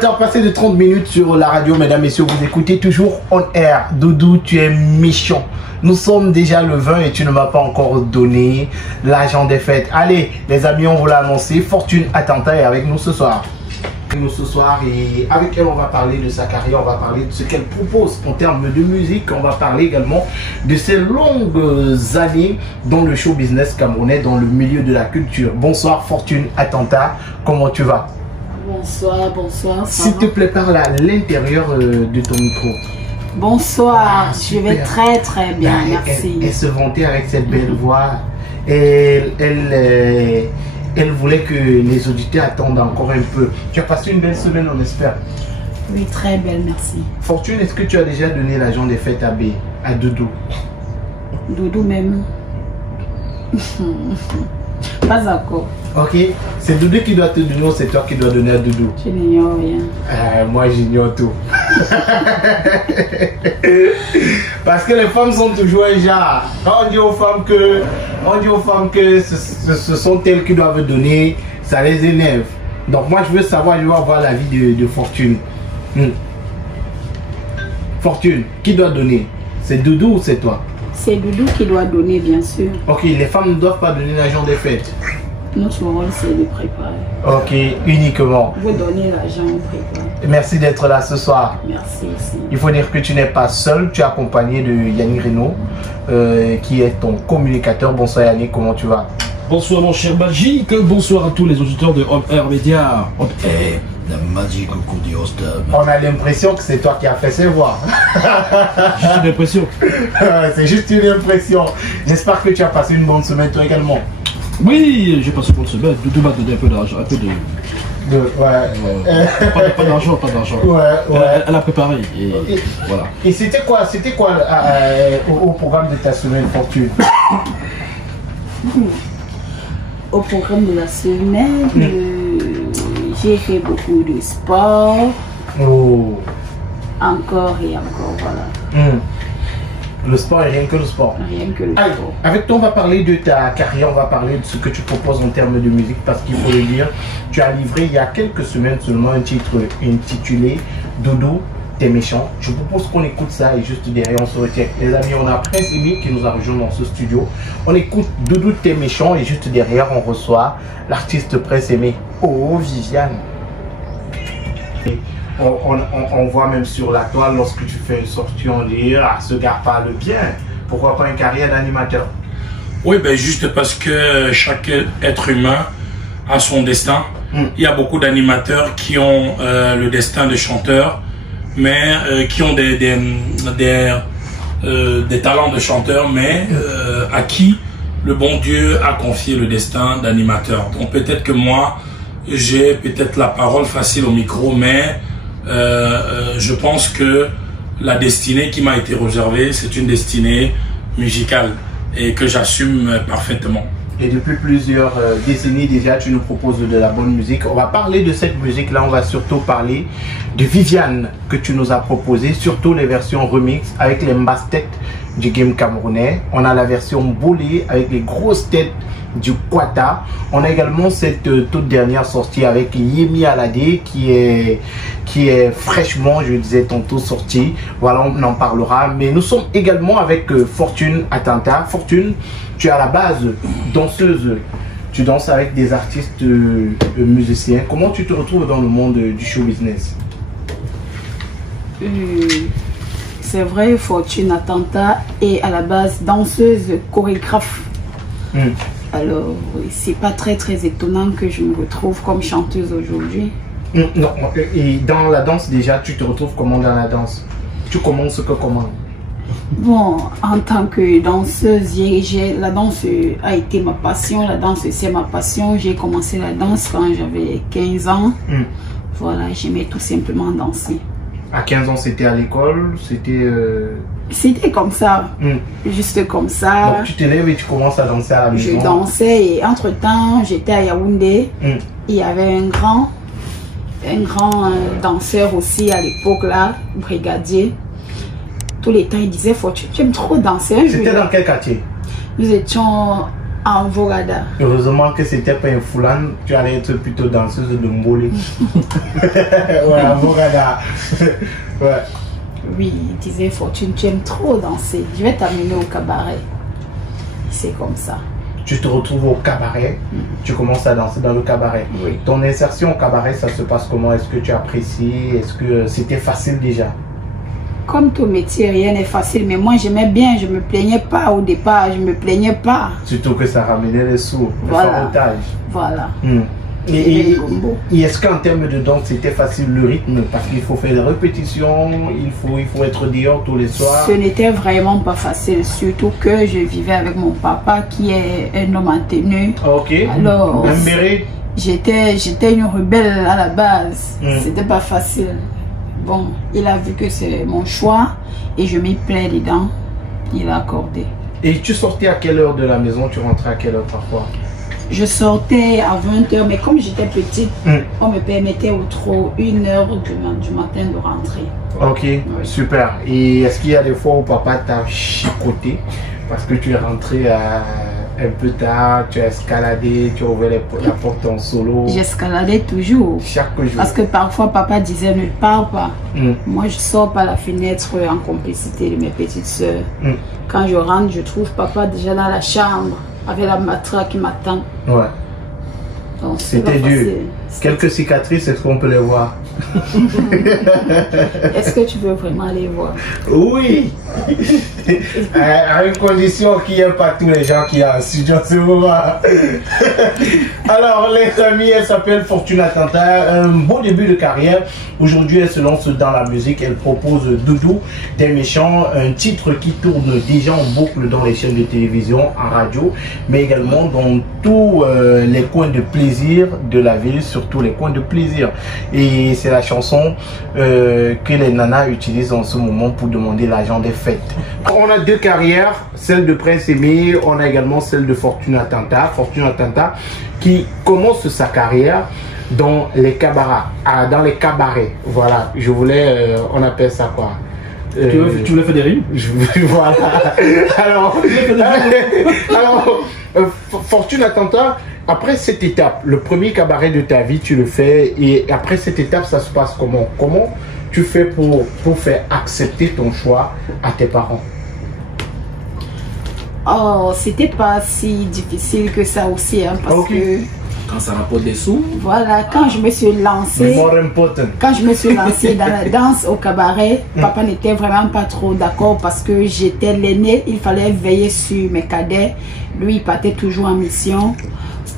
20h passé de 30 minutes sur la radio, mesdames, messieurs, vous écoutez toujours On Air. Doudou, tu es méchant. Nous sommes déjà le 20 et tu ne m'as pas encore donné l'argent des fêtes. Allez, les amis, on vous l'a annoncé. Fortune Attentat est avec nous ce soir. Et avec elle on va parler de sa carrière, on va parler de ce qu'elle propose en termes de musique, on va parler également de ses longues années dans le show business camerounais, dans le milieu de la culture. Bonsoir Fortune Attentat, comment tu vas? Bonsoir, bonsoir. S'il te plaît, parle à l'intérieur de ton micro. Bonsoir, je vais très bien, merci. Elle se vantait avec cette belle voix. Elle voulait que les auditeurs attendent encore un peu. Tu as passé une belle semaine, on espère. Oui, très belle, merci. Fortune, est-ce que tu as déjà donné l'argent des fêtes à Doudou? Doudou même. Pas encore. Ok, c'est Doudou qui doit te donner ou c'est toi qui dois donner à Doudou? Je n'ignore rien. Moi, j'ignore tout. Parce que les femmes sont toujours un genre. Quand on dit aux femmes que ce sont elles qui doivent donner, ça les énerve. Donc moi, je veux savoir, je veux avoir l'avis de Fortune. Fortune, qui doit donner? C'est Doudou ou c'est toi? C'est Doudou qui doit donner, bien sûr. Ok, les femmes ne doivent pas donner l'argent des fêtes. Notre rôle, c'est de préparer. Ok, uniquement. Vous donnez l'argent, on prépare. Merci d'être là ce soir. Merci aussi. Il faut dire que tu n'es pas seul, tu es accompagné de Yannick Renaud, qui est ton communicateur. Bonsoir Yannick, comment tu vas? Bonsoir mon cher Magique, bonsoir à tous les auditeurs de On Air Media. On Air, la magique au cours du hostel. On a l'impression que c'est toi qui as fait ses voix. Juste une impression. C'est juste une impression. J'espère que tu as passé une bonne semaine toi également. Oui, j'ai passé une bonne semaine. Doudou m'a donné un peu d'argent, un peu de... Pas d'argent, pas d'argent. Elle a préparé et voilà. Et c'était quoi au programme de ta semaine, Fortune? Au programme de la semaine, j'ai fait beaucoup de sport. Oh. Encore et encore, voilà. Le sport et rien que le sport. Rien que le Allez, sport. avec toi, on va parler de ta carrière, on va parler de ce que tu proposes en termes de musique, parce qu'il faut le dire, tu as livré il y a quelques semaines seulement un titre intitulé Doudou, t'es méchant. Je propose qu'on écoute ça et juste derrière on se retient. Les amis, on a Prince Amy qui nous a rejoint dans ce studio. On écoute Doudou, t'es méchant et juste derrière on reçoit l'artiste Prince Amy. Oh, Viviane. On voit même sur la toile, lorsque tu fais une sortie, on dit « Ah, ce gars parle bien, pourquoi pas une carrière d'animateur ?» Oui, ben juste parce que chaque être humain a son destin. Il y a beaucoup d'animateurs qui ont le destin de chanteur, mais qui ont des talents de chanteur, mais à qui le bon Dieu a confié le destin d'animateur. Donc peut-être que moi, j'ai peut-être la parole facile au micro, mais je pense que la destinée qui m'a été réservée, c'est une destinée musicale et que j'assume parfaitement. Et depuis plusieurs décennies déjà, tu nous proposes de la bonne musique. On va parler de cette musique-là, on va surtout parler de Viviane que tu nous as proposé, surtout les versions remix avec les basses têtes du game camerounais. On a la version bolée avec les grosses têtes du Quata. On a également cette toute dernière sortie avec Yemi Alade qui est fraîchement, je disais tantôt, sortie. Voilà, on en parlera. Mais nous sommes également avec Fortune Attentat. Fortune, tu es à la base danseuse. Tu danses avec des artistes musiciens. Comment tu te retrouves dans le monde du show business? C'est vrai, Fortune Attentat est à la base danseuse, chorégraphe. Alors, c'est pas très étonnant que je me retrouve comme chanteuse aujourd'hui. Non, et dans la danse déjà, tu te retrouves comment dans la danse? Tu commences comment? Bon, en tant que danseuse, la danse a été ma passion, la danse c'est ma passion. J'ai commencé la danse quand j'avais 15 ans. Voilà, j'aimais tout simplement danser. À 15 ans, c'était à l'école? C'était comme ça, juste comme ça. Donc tu te lèves et tu commences à danser à la maison? Je dansais et entre-temps, j'étais à Yaoundé. Il y avait un grand danseur aussi à l'époque là, brigadier. Tous les temps, il disait, tu aimes trop danser. C'était dans quel quartier? Nous étions En Vorada. Heureusement que c'était pas un Foulan, tu allais être plutôt danseuse de Mbolé. Ouais, en Vorada. Ouais. Oui, il disait Fortune, tu aimes trop danser. Je vais t'amener au cabaret. C'est comme ça. Tu te retrouves au cabaret, tu commences à danser dans le cabaret. Oui. Ton insertion au cabaret, ça se passe comment? Est-ce que tu apprécies? Est-ce que c'était facile déjà? Comme tout métier, rien n'est facile, mais moi j'aimais bien, je me plaignais pas au départ, je me plaignais pas. Surtout que ça ramenait les sous, le sabotage. Voilà. Et est-ce qu'en termes de danse, c'était facile le rythme? Parce qu'il faut faire des répétitions, il faut être dehors tous les soirs. Ce n'était vraiment pas facile, surtout que je vivais avec mon papa qui est un homme en tenue. Ok. Alors, un béret. J'étais une rebelle à la base. C'était pas facile. Bon, il a vu que c'est mon choix et je m'y plais dedans. Il a accordé. Et tu sortais à quelle heure de la maison? Tu rentrais à quelle heure parfois? Je sortais à 20 h, mais comme j'étais petite, on me permettait au trop 1 h du matin de rentrer. Ok, oui. Super. Et est-ce qu'il y a des fois où papa t'a chicoté parce que tu es rentré un peu tard, tu as escaladé, tu as ouvert la porte en solo? J'escaladais toujours. Chaque jour. Parce que parfois papa disait ne pars pas. Moi je sors par la fenêtre en complicité de mes petites soeurs. Quand je rentre, je trouve papa déjà dans la chambre avec la matraque qui m'attend. Ouais. C'était dur. Quelques cicatrices, est-ce qu'on peut les voir? Est-ce que tu veux vraiment les voir? Oui. À une condition qu'il n'y ait pas tous les gens qui sont en studio en ce moment. Alors les amis, elle s'appelle Fortuna Tanta. Un beau début de carrière. Aujourd'hui elle se lance dans la musique. Elle propose Doudou des méchants, un titre qui tourne déjà en boucle dans les chaînes de télévision, en radio, mais également dans tous les coins de plaisir de la ville, surtout les coins de plaisir. Et c'est la chanson que les nanas utilisent en ce moment pour demander l'argent des fêtes. On a deux carrières, celle de Prince Aimé, on a également celle de Fortuna Tanta. Fortuna Tanta qui commence sa carrière dans les cabarets. Voilà, je voulais, on appelle ça quoi? Tu voulais faire des rimes? Voilà. Alors, Fortuna Tanta, après cette étape, le premier cabaret de ta vie, tu le fais, et après cette étape, ça se passe comment? Comment tu fais pour faire accepter ton choix à tes parents? Oh, c'était pas si difficile que ça aussi, hein, parce que quand ça rapporte des sous. Voilà, quand je me suis lancée, dans la danse au cabaret, papa n'était vraiment pas trop d'accord parce que j'étais l'aînée, il fallait veiller sur mes cadets. Lui, il partait toujours en mission.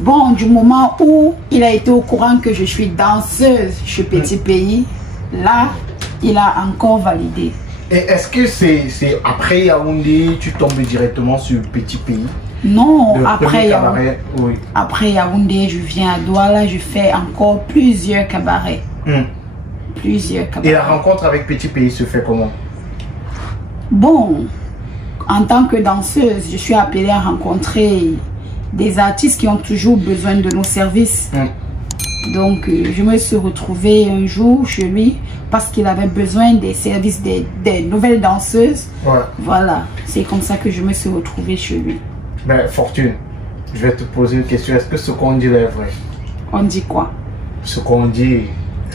Bon, du moment où il a été au courant que je suis danseuse chez Petit Pays, là, il a encore validé. Et est-ce que c'est après Yaoundé, tu tombes directement sur Petit Pays? Non, après Yaoundé, je viens à Douala, je fais encore plusieurs cabarets. Plusieurs cabarets. Et la rencontre avec Petit Pays se fait comment? Bon, en tant que danseuse, je suis appelée à rencontrer des artistes qui ont toujours besoin de nos services. Donc, je me suis retrouvée un jour chez lui parce qu'il avait besoin des services des nouvelles danseuses. Voilà, c'est comme ça que je me suis retrouvée chez lui. Ben, Fortune, je vais te poser une question. Est-ce que ce qu'on dit est vrai? On dit quoi? Ce qu'on dit...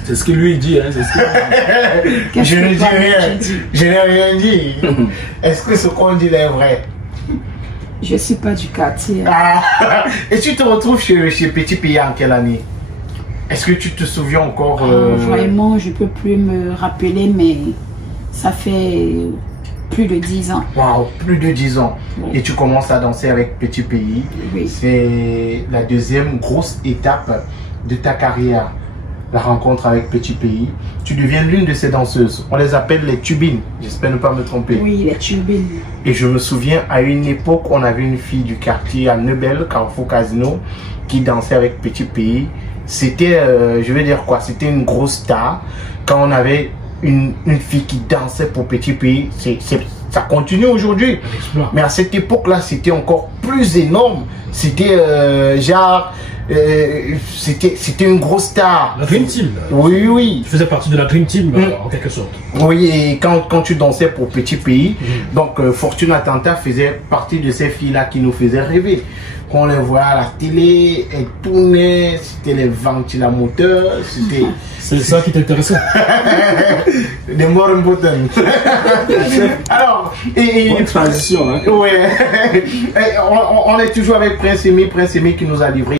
C'est ce que lui dit, hein, je ne dis rien. Je n'ai rien dit. Est-ce que ce qu'on dit est vrai? Je ne suis pas du quartier. Et tu te retrouves chez Petit Pays en quelle année? Est-ce que tu te souviens encore Vraiment, je ne peux plus me rappeler, mais ça fait plus de 10 ans. Waouh, plus de 10 ans. Et tu commences à danser avec Petit Pays. C'est la deuxième grosse étape de ta carrière. La rencontre avec Petit Pays. Tu deviens l'une de ces danseuses. On les appelle les tubines. J'espère ne pas me tromper. Oui, les tubines. Et je me souviens, à une époque, on avait une fille du quartier à Neubel, Carrefour Casino, qui dansait avec Petit Pays. C'était, je vais dire quoi, c'était une grosse star. Quand on avait une fille qui dansait pour Petit Pays, ça continue aujourd'hui. Mais à cette époque-là, c'était encore plus énorme. C'était genre... c'était une grosse star. La Dream Team. Oui. Tu faisais partie de la Dream Team, en quelque sorte. Oui, et quand tu dansais pour Petit Pays, donc Fortuna Tanta faisait partie de ces filles-là qui nous faisaient rêver. qu'on les voit à la télé, elles tournaient, c'était les ventilamoteurs, c'était... C'est ça qui t'intéressait? Des morts button. Alors, bonne transition, hein? Ouais. On est toujours avec Prince Emi qui nous a livré